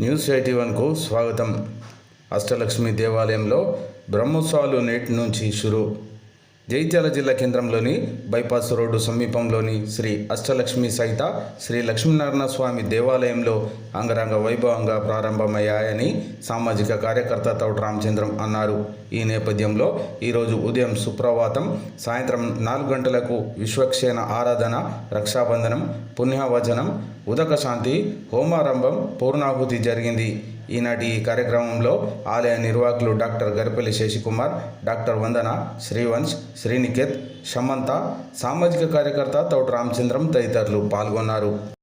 News eighty వన్కు స్వాగతం. అష్టలక్ష్మి దేవాలయంలో బ్రహ్మోత్సవాలు నేటి నుంచి షురు జైత్యాల జిల్లా కేంద్రంలోని బైపాస్ రోడ్డు సమీపంలోని శ్రీ అష్టలక్ష్మి సహిత శ్రీ లక్ష్మీనారాయణ స్వామి దేవాలయంలో అంగరంగ వైభవంగా ప్రారంభమయ్యాయని సామాజిక కార్యకర్త తౌట రామచంద్రం అన్నారు. ఈ నేపథ్యంలో ఈరోజు ఉదయం సుప్రభాతం సాయంత్రం నాలుగు గంటలకు విశ్వక్షేణ ఆరాధన రక్షాబంధనం పుణ్యవచనం ఉదక శాంతి హోమారంభం పూర్ణాహుతి జరిగింది. ఈనాటి ఈ కార్యక్రమంలో ఆలయ నిర్వాహకులు డాక్టర్ గరిపల్లి శశికుమార్ డాక్టర్ వందన శ్రీవంశ్ శ్రీనికేత్ షమంత సామాజిక కార్యకర్త తౌట రామచంద్రం తదితరులు పాల్గొన్నారు.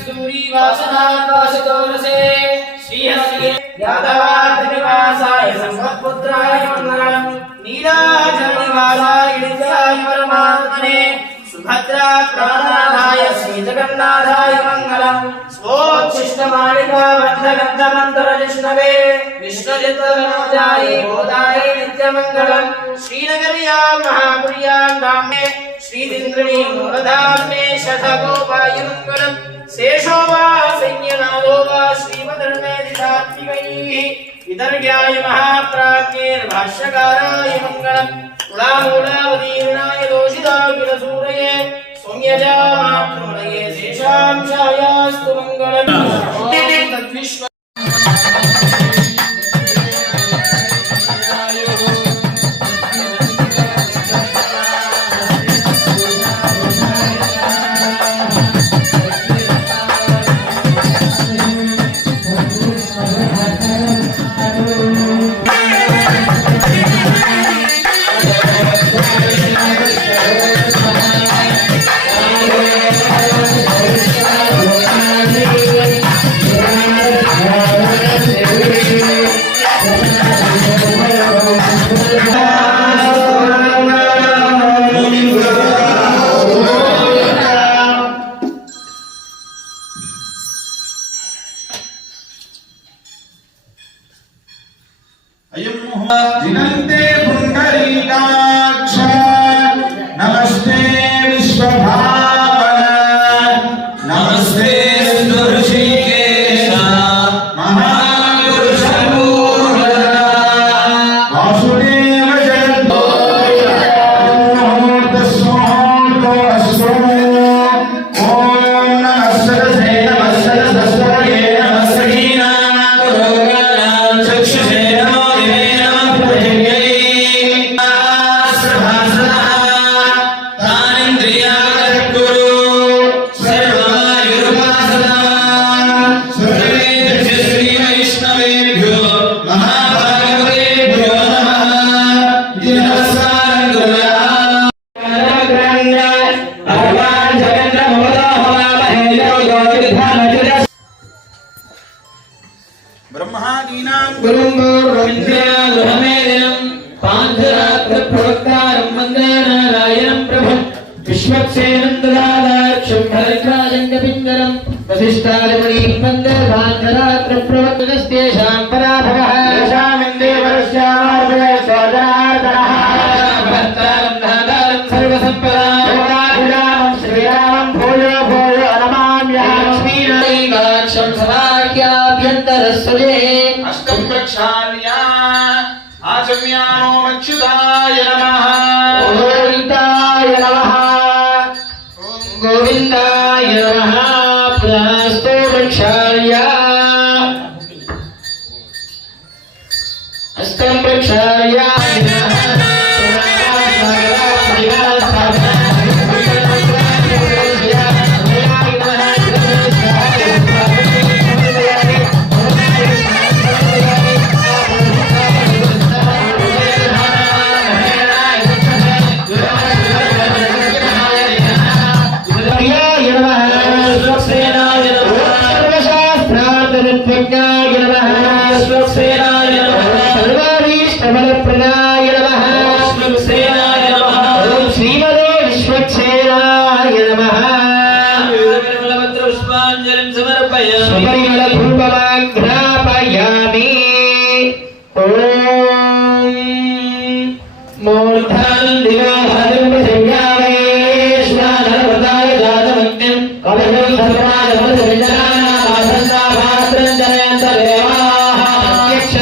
స్తనకస్తూరి వాసనాకాశతోరసే శ్రీహస్తి యాదవాద్రినివాసాయ సంపత్పుత్రాయ మంగళం నీలాచలనివాసాయ నిత్యాయ పరమాత్మనే సుభద్రా ప్రాణాయ శ్రీజగన్నాథాయ మంగళం స్వోచ్ఛిష్టమాళికా బంధగంధమంతర విష్ణవే విష్ణుజితనోజాయ గోదాయ నిత్యమంగళం శ్రీనగర్యా మహాపుర్యాం ధామ్నే శ్రీదింద్రిణీ शेषो वा संयनादो वा श्रीमधर्मेधितात्मिकैः विदर्ग्याय महाप्राज्ञैर्भाष्यकाराय मङ्गलम् तुलामूलावतीर्णाय दोषिताकिलसूरये संयजामात्रमणये शेषांशायास्तु मङ्गलम् तद्विश्व वसिष्ठादिमुनि पंगरांधरात्र प्रवक्तस्तेषां पराभगः शामिन्दे वर्ष्यामार्गः स्वजार्दनः भक्तारं धादारं सर्वसम्पदां राधिरामं श्रीरामं भूयो भूयो नमाम्यः लक्ष्मीनायकां शंसभाग्याभ्यन्तरस्वजे अष्टं प्रक्षाल्या आचम्यानो नमः गोविन्दाय नमः नमः। వృక్షాయ హస్తం వృక్షాయ ప్రియాయ సర్వశాస్త్రార్థవిజ్ఞాయ నమః స్వక్సేనాయ నమః సర్వాభీష్టఫలప్రదాయ నమః స్వక్సేనాయ నమః ఓం శ్రీమదే పుష్పాంజలిం సుపరిమళ ధూపమాఘ్రాపయామి ఓం మూర్ధన్ దివాహరం ప్రసంగామే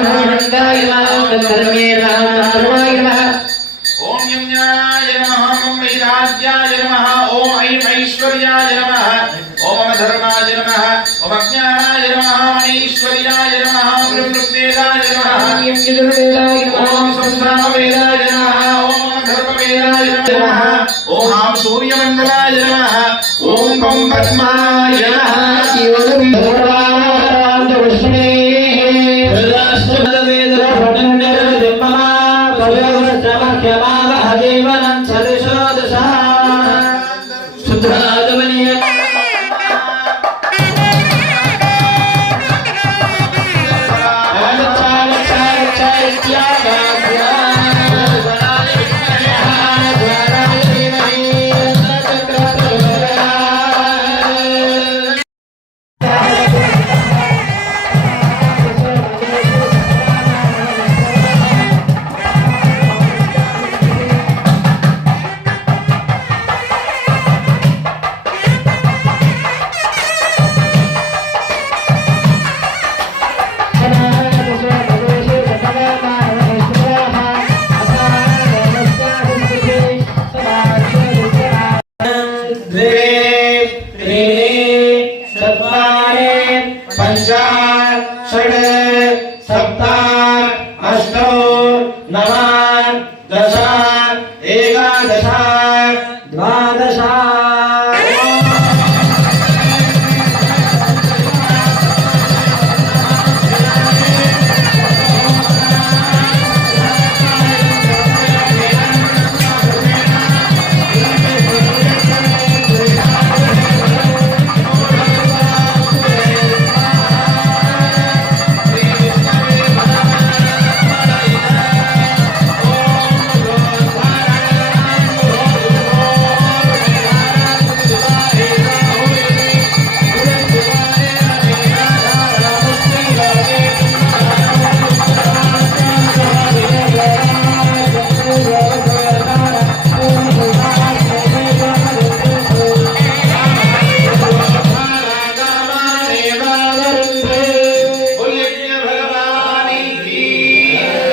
ప్రత్యక్షరీమలం మమ భవేవ సమస్యమా మహదేవే ఓం యజ్ఞాయ నమః ఓం వైరాగ్యాయ నమః ఓం ఐం ఐశ్వర్యాయ నమః ఓం